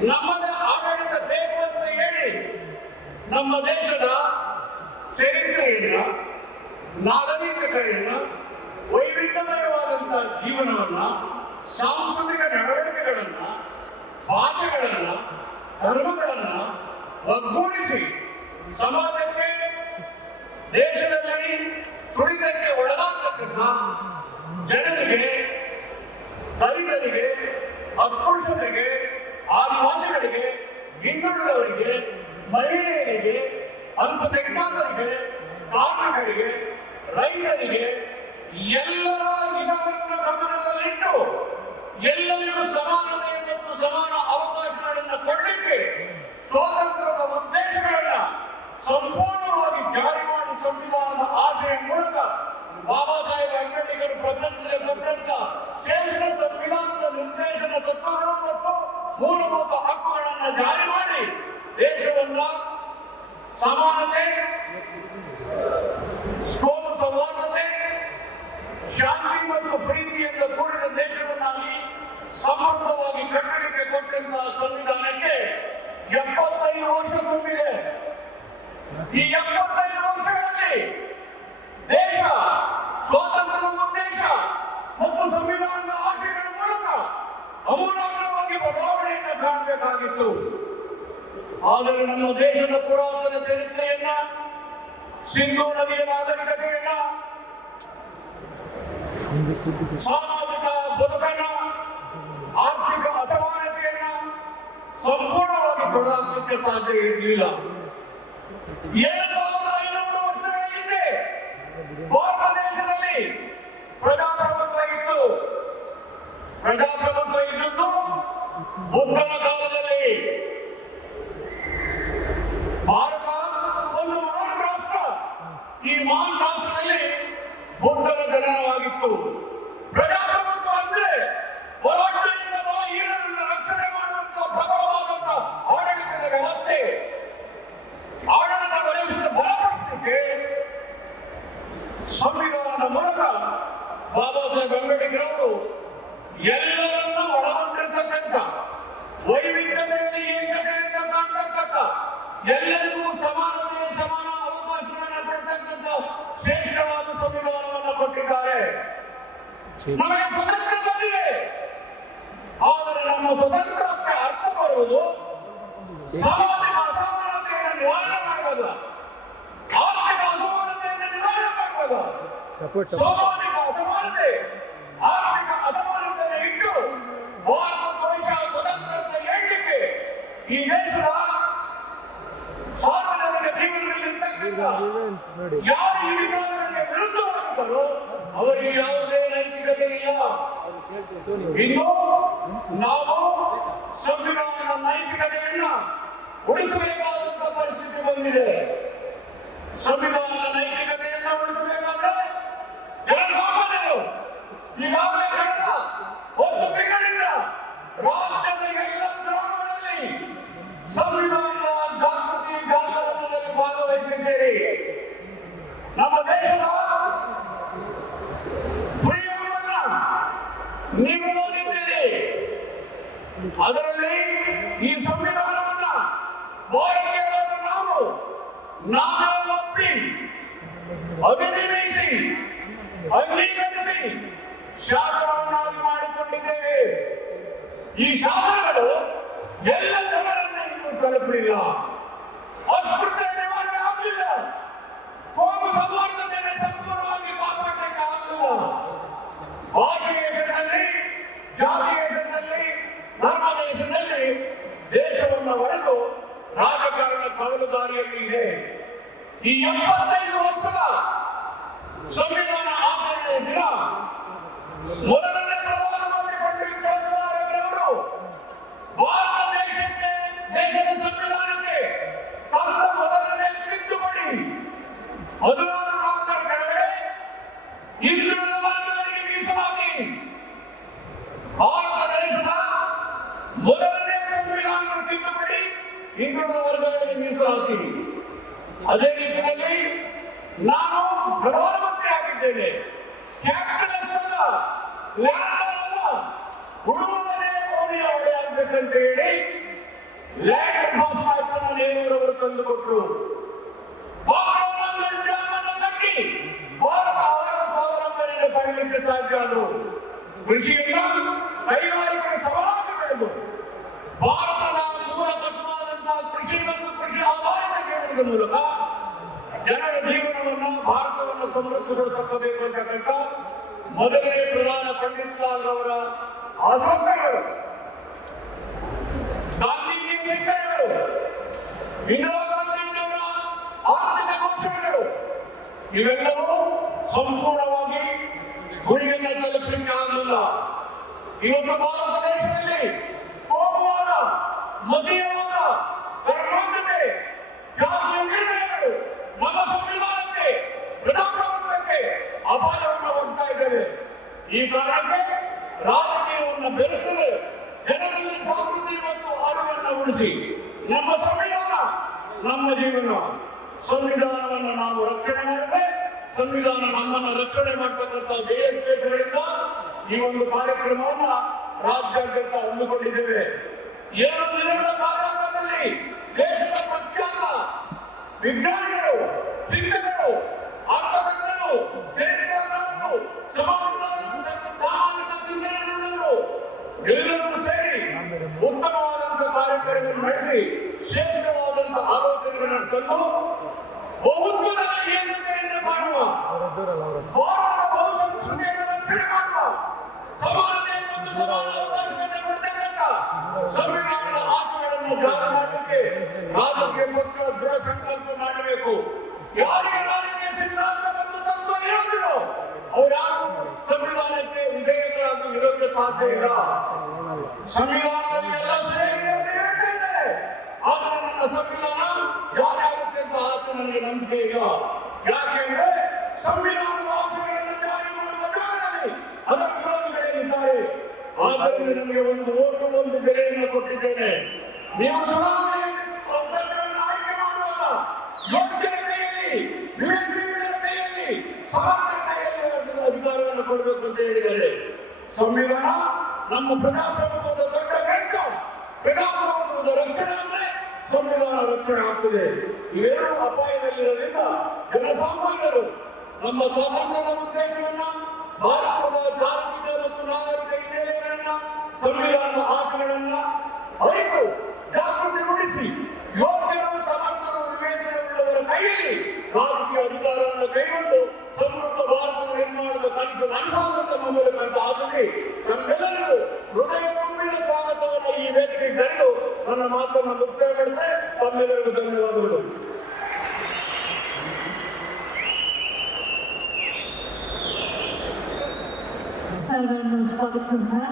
ನಮ್ಮದೇ ಆಡಳಿತ ಬೇಕು ಅಂತ ಹೇಳಿ ನಮ್ಮ ದೇಶದ ಚರಿತ್ರೆಯನ್ನ, ನಾಗರಿಕತೆಯನ್ನ ವೈವಿಧ್ಯಮಯವಾದಂತಹ ಜೀವನವನ್ನ, ಸಾಂಸ್ಕೃತಿಕ ನಡವಳಿಕೆಗಳನ್ನ, ಭಾಷೆಗಳನ್ನ, ಧರ್ಮಗಳನ್ನ ಒಗ್ಗೂಡಿಸಿ ಸಮಾಜಕ್ಕೆ, ದೇಶದಲ್ಲಿ ತುಳಿತಕ್ಕೆ ಒಳಗಾಗತಕ್ಕಂಥ ಜನರಿಗೆ, ದಲಿತರಿಗೆ ಅಸ್ಪೃಶ್ಯರಿಗೆ ಆದಿವಾಸಿಗಳಿಗೆ, ಹಿಂದುಳಿದವರಿಗೆ, ಮಹಿಳೆಯರಿಗೆ, ಅಲ್ಪಸಂಖ್ಯಾತರಿಗೆ ಕಾರ್ಮಿಕರಿಗೆ ರೈತರಿಗೆ ಎಲ್ಲರ ಹಿತವನ್ನು ಗಮನದಲ್ಲಿಟ್ಟು ಎಲ್ಲರಿಗೂ ಸಮಾನತೆ ಮತ್ತು ಸಮಾನ ಅವಕಾಶಗಳನ್ನು ಕೊಡಲಿಕ್ಕೆ ಸ್ವಾತಂತ್ರ್ಯದ ಉದ್ದೇಶಗಳನ್ನ ಸಂಪೂರ್ಣವಾಗಿ ಜಾರಿ ಮಾಡಿ ಸಂವಿಧಾನದ ಆಶಯ ಮೂಲಕ ಬಾಬಾ ಸಾಹೇಬ್ ಅಂಬೇಡ್ಕರ್ ಪ್ರಪಂಚದಲ್ಲಿ ಕೊಟ್ಟಂತ ಶ್ರೇಷ್ಠ ಸಂವಿಧಾನದ ನಿರ್ದೇಶನ ತತ್ವಗಳು ಮೂಲಭೂತ ಹಕ್ಕುಗಳನ್ನು ಜಾರಿ ಮಾಡಿ ದೇಶವನ್ನ ಸಮಾನತೆ ಸಮಾನತೆ ಶಾಂತಿ ಮತ್ತು ಪ್ರೀತಿಯಿಂದ ಕೂಡಿದ ದೇಶವನ್ನಾಗಿ ಸಮರ್ಥವಾಗಿ ಕಟ್ಟಲಿಕ್ಕೆ ಕೊಟ್ಟಂತಹ ಸಂವಿಧಾನಕ್ಕೆ ಎಪ್ಪತ್ತೈದು ವರ್ಷ ತುಂಬಿದೆ ಈ ಎಪ್ಪತ್ತೈದು ವರ್ಷಗಳಲ್ಲಿ ದೇಶ ಸ್ವಾತಂತ್ರ್ಯದ ಉದ್ದೇಶ ಮತ್ತು ಸಂವಿಧಾನದ ಆಶಯಗಳ ಮೂಲಕ ಅಮೂಲಾಗ್ರವಾಗಿ ಬದಲಾವಣೆಯನ್ನು ಕಾಣಬೇಕಾಗಿತ್ತು ಆದರೆ ನಮ್ಮ ದೇಶದ ಪುರಾತನ ಚರಿತ್ರೆಯನ್ನ, ಸಿಂಧೂ ನದಿಯ ನಾಗರಿಕತೆಯನ್ನ, ಸಾಮಾಜಿಕ ಬದುಕನ್ನ, ಆರ್ಥಿಕ ಅಸಮಾನತೆಯನ್ನ ಸಂಪೂರ್ಣವಾಗಿ ತೊಡೆದಾಕಲಿಕ್ಕೆ ಸಾಧ್ಯ ಇರಲಿಲ್ಲ. ಭಾರತ ದೇಶದಲ್ಲಿ ಪ್ರಜಾಪ್ರಭುತ್ವ ಇತ್ತು. ಪ್ರಜಾಪ್ರಭುತ್ವ ಬುದ್ಧನ ಕಾಲದಲ್ಲಿ ಭಾರತ ಒಂದು ಮಹಾನ್ ರಾಷ್ಟ್ರ. ಈ ಮಹಾನ್ ರಾಷ್ಟ್ರದಲ್ಲಿ ಬುದ್ಧನ ಜನನವಾಗಿತ್ತು. ಪ್ರಜಾಪ್ರಭುತ್ವ ಅಂದ್ರೆ ಬಾ ಹೀರರನ್ನು ರಕ್ಷಣೆ ಮಾಡುವಂತಹ ಪ್ರಬಲವಾದಂತಹ ಆಡಳಿತದ ವ್ಯವಸ್ಥೆ ಆಡಳಿತ ವ್ಯವಸ್ಥೆ ಬಲಪಡಿಸಲಿಕ್ಕೆ ಸಂವಿಧಾನದ ಮೂಲಕ ಬಾಬಾ ಸಾಹೇಬ್ ಅಂಬೇಡ್ಕರ್ ಅವರು ಎಲ್ಲರನ್ನೂ ಒಳಗೊಂಡಿರ್ತಕ್ಕಂಥ ವೈವಿಧ್ಯತೆಯಲ್ಲಿ ಏಕತೆಯಿಂದ ಕಾಣ್ತಕ್ಕಂಥ ಎಲ್ಲರಿಗೂ ಸಮಾನತೆ ಸಮಾನ ಅವಕಾಶಗಳನ್ನು ಕೊಡ್ತಕ್ಕಂಥ ಶ್ರೇಷ್ಠವಾದ ಸಂವಿಧಾನವನ್ನು ಕೊಟ್ಟಿದ್ದಾರೆ. ನಮಗೆ ಸ್ವತಂತ್ರ ಬಂದಿದೆ. ಆದರೆ ನಮ್ಮ ಸ್ವತಂತ್ರಕ್ಕೆ ಅರ್ಥ ಬರುವುದು ಸಾಮಾಜಿಕ ಅಸಮಾನತೆಯನ್ನು ನಿವಾರಣೆ ಮಾಡುವಾಗ ಆರ್ಥಿಕ ಅಸಮಾನತೆಯನ್ನು ನಿವಾರಣೆ ಮಾಡುವಾಗ. ಸಾಮಾಜಿಕ ಅಸಮಾನತೆ ಆರ್ಥಿಕ ಅಸಮಾನತೆಯನ್ನು ಇಟ್ಟು ಭಾರತ ದೇಶ ಸ್ವತಂತ್ರ ಈ ದೇಶದ ಯಾರು ಈ ವಿಚಾರಗಳಿಗೆ ವಿರುದ್ಧವಾಗಿದ್ದಾರೋ ಅವರಿಗೆ ಯಾವುದೇ ನೈತಿಕತೆ ಇಲ್ಲ. ಇನ್ನು ನಾವು ಸಂವಿಧಾನದ ನೈತಿಕತೆಯನ್ನ ಉಳಿಸಬೇಕಾದಂತ ಪರಿಸ್ಥಿತಿ ಬಂದಿದೆ. ಸಂವಿಧಾನದ ನಮ್ಮ ದೇಶದ ಪ್ರಿಯವನ್ನ ನೀವು ಓದಿದ್ದೀರಿ ಅದರಲ್ಲಿ ಈ ಸಂವಿಧಾನವನ್ನ ಭಾರತೀಯರಾದ ನಾವು. ನಾವು ಒಪ್ಪಿ ಅಭಿನಯಿಸಿ ಅಂಗೀಕರಿಸಿ ಶಾಸನವನ್ನಾಗಿ ಮಾಡಿಕೊಂಡಿದ್ದೇವೆ. ಈ ಶಾಸನಗಳು ಎಲ್ಲ ಜನರನ್ನು ಇನ್ನೂ ತಲುಪಲಿಲ್ಲ ಅಸ್ಪೃಶ್ಯ ಎಪ್ಪತ್ತೈದು ವರ್ಷದ ಸಂವಿಧಾನ ಆಚರಣೆಯ ದಿನ ಮೊದಲನೇ ಪ್ರಧಾನಮಂತ್ರಿ ಪಂಡಿತ್ ಜವಾಹರಲಾಲ್ ಭಾರತ ದೇಶಕ್ಕೆ ದೇಶದ ಸಂವಿಧಾನಕ್ಕೆ ತಂದ ಮೊದಲನೇ ತಿದ್ದುಪಡಿ ಹದಿನಾರು ನಾನು ಪ್ರಧಾನಮಂತ್ರಿ ಆಗಿದ್ದೇನೆ. ಕ್ಯಾಪಿಟಲಿಸ್ಟ್ ಅಲ್ಲ ಲ್ಯಾಂಡರ್ ಅಲ್ಲ ಉಳುವ ಮನೆ ಭೂಮಿಯ ಒಡೆಯಾಗಬೇಕಂತ ಹೇಳಿ ಲ್ಯಾಂಡ್ ರಿಫಾರ್ಮ್ಸ್ ಆಕ್ಟ್ ಅನ್ನು ನೆಹರೂರವರು ತಂದುಕೊಟ್ರು. ಕಟ್ಟಿ ಭಾರತ ಆಹಾರ ಸ್ವಾವಲಂಬನೆಯನ್ನು ಸಾಧ್ಯ ಆದರು. ಕೃಷಿಯನ್ನ ಭಾರತವನ್ನು ಸಮೃದ್ಧಿಗೊಳಿಸಬೇಕು ಅಂತಕ್ಕಂಥ ಮೊದಲನೇ ಪ್ರಧಾನ ಪಂಡಿತ್ ಲಾಲ್ ಅವರ ಆಸಕ್ತಿಗಳು ಗಾಂಧೀಜಿ ನಿರ್ಣಯಗಳು ಇಂದಿರಾ ಗಾಂಧಿಯವರ ಆರ್ಥಿಕ ಘೋಷಣೆಗಳು ಇವೆಲ್ಲವೂ ಸಂಪೂರ್ಣವಾಗಿ ಗುರಿಯನ್ನು ತಲುಪಲಿಕ್ಕೆ ಆಗಲಿಲ್ಲ ಇವತ್ತು ಭಾರತ ದೇಶದಲ್ಲಿ ಕೋಮುವಾದ ಮತೀಯವಾದ ಅಪಾಯವನ್ನು ಹೋಗ್ತಾ ಇದ್ದೇವೆ. ಈ ಕಾರಣಕ್ಕೆ ರಾಜಕೀಯವನ್ನು ಬೆಳೆಸಿದರೆ ಜನರಲ್ಲಿ ಜಾಗೃತಿ ಮತ್ತು ಆರೋಗ್ಯವನ್ನು ಉಳಿಸಿ ನಮ್ಮ ಸಂವಿಧಾನ, ನಮ್ಮ ಜೀವನ. ಸಂವಿಧಾನವನ್ನು ನಾವು ರಕ್ಷಣೆ ಮಾಡಿದ್ರೆ, ಸಂವಿಧಾನ ನಮ್ಮನ್ನು ರಕ್ಷಣೆ ಮಾಡ್ತಕ್ಕಂಥ ಉದ್ದೇಶಗಳಿಂದ ಈ ಒಂದು ಕಾರ್ಯಕ್ರಮವನ್ನು ರಾಜ್ಯಾದ್ಯಂತ ಹಮ್ಮಿಕೊಂಡಿದ್ದೇವೆ. ಏಳು ದಿನಗಳ ಕಾರ್ಯಕ್ರಮದಲ್ಲಿ ದೇಶದ ಪ್ರಖ್ಯಾತ ವಿಜ್ಞಾನಿಗಳು ಎಲ್ಲರೂ ಸೇರಿ ಉತ್ತಮವಾದಂತ ಕಾರ್ಯಕ್ರಮವನ್ನು ನಡೆಸಿ ಶ್ರೇಷ್ಠವಾದಂತ ಆಲೋಚನೆಗಳನ್ನು ತಂದು ಬಹುತ್ವದ ಏಕತೆಯನ್ನು ಮಾಡುವ ಭಾರತದ ಬಹುಸಂಸ್ಕೃತಿಯನ್ನು ರಕ್ಷಣೆ ಮಾಡುವ ಸಮಾನತೆ ಮತ್ತು ಸಮಾನ ಅವಕಾಶವನ್ನು ಜಾರಿ ಮಾಡಲಿಕ್ಕೆ ರಾಜಕೀಯ ಪಕ್ಷ ದೃಢ ಸಂಕಲ್ಪ ಮಾಡಬೇಕು. ಯಾರಿಗೆ ವಿಧೇಯಕರಾಗಿ ಸಾಧ್ಯ ಇಲ್ಲ ಸಂವಿಧಾನದಲ್ಲಿ ಎಲ್ಲ ಸೇರಿ ಅಂತ ಹೇಳ್ತಾ ಇದ್ದಾರೆ. ಆದರೆ ನನ್ನ ಸಂವಿಧಾನ ಯಾರಾಗುತ್ತೆ ಅಂತ ಆಚೆ ನನಗೆ ನಂಬಿಕೆ ಇಲ್ಲ. ಯಾಕೆಂದ್ರೆ ಸಂವಿಧಾನದ ಆಸೆಗಳನ್ನು ಜಾರಿ ಮಾಡುವ ಜಾಗದಲ್ಲಿ ಅದರ ವಿರೋಧಿಗಳಿದ್ದಾರೆ ಆದ್ದರಿಂದ ನಮಗೆ ಒಂದು ಓಟು, ಒಂದು ಬೆಲೆಯನ್ನು ಕೊಟ್ಟಿದ್ದೇನೆ. ನೀವು ಚುನಾವಣೆಯಲ್ಲಿ ಸ್ಪರ್ಧೆಗಳನ್ನು ಆಯ್ಕೆ ಮಾಡುವಾಗ ಯೋಗ್ಯರ ಕೈಯಲ್ಲಿ ವಿವೇಚನೆಗಳ ಕೈಯಲ್ಲಿ ಅಧಿಕಾರವನ್ನು ಕೊಡಬೇಕು ಅಂತ ಹೇಳಿದ್ದಾರೆ. ಸಂವಿಧಾನ ನಮ್ಮ ಪ್ರಜಾಪ್ರಭುತ್ವದ ದೊಡ್ಡ ಬೆಂಕ ಪ್ರಜಾಪ್ರಭುತ್ವದ ರಕ್ಷಣೆ ಅಂದ್ರೆ ಸಂವಿಧಾನ ರಕ್ಷಣೆ ಆಗ್ತದೆ. ಇವೆರಡು ಅಪಾಯದಲ್ಲಿರೋದ್ರಿಂದ ಜನಸಾಮಾನ್ಯರು ನಮ್ಮ ಸ್ವಾತಂತ್ರ್ಯದ ಉದ್ದೇಶವನ್ನ, ಭಾರತದ ಚಾರಿತ್ರಿಕ ಮತ್ತು ನಾಗರಿಕ ಹಿನ್ನೆಲೆಗಳನ್ನ, ಸಂವಿಧಾನದ ಆಶಯಗಳನ್ನ ಅರಿತು ಹೃದಯ ತುಂಬಿದ ಸ್ವಾಗತವನ್ನು ಈ ವೇದಿಕೆ ಕರೆದು ನನ್ನ ಮಾತನ್ನು ಮುಕ್ತಾಯ ಮಾಡಿದ್ರೆ ತಮ್ಮೆಲ್ಲರಿಗೂ ಧನ್ಯವಾದಗಳು ಸರ್ವರನ್ನು ಸ್ವಾಗತಿಸುತ್ತಾ